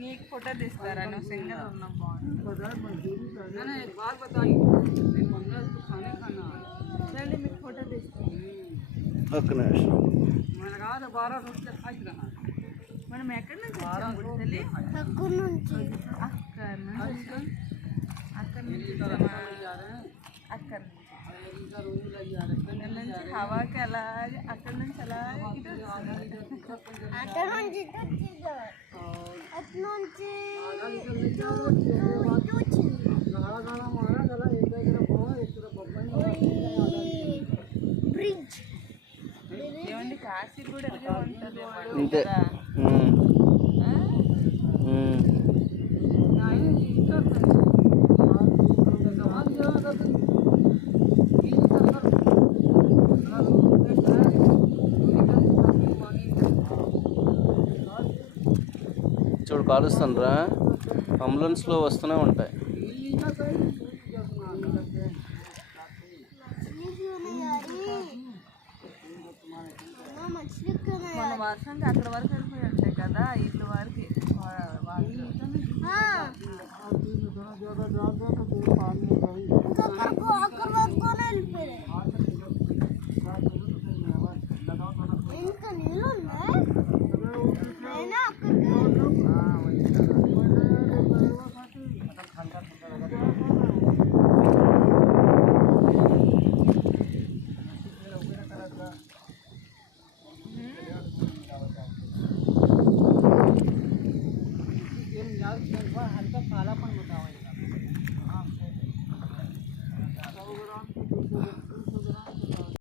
నీకు ఫోటో తీస్తారా నువ్వు సింగల్ ఉన్నావు బాగుంది రండి మీకు ఫోటో తీస్తాను ఒక్క నిమిషం మనం ఎక్కడి నుంచి వచ్చాము గుడితల్లి అక్కడి నుంచి హవాకి అలాగే అక్కడి నుంచి అలాగే బ్రిడ్జ్ ఏమండి కాశీ కూడా ఎదురుగా ఉంటుంది కదా చూడు కాలుస్తాను రా అంబులెన్స్లో వస్తూనే ఉంటాయి మన వర్షంకి అక్కడ వరకు వెళ్ళిపోయి ఉంటాయి కదా ఇల్లు వరకు వెళ్ళిపోయారు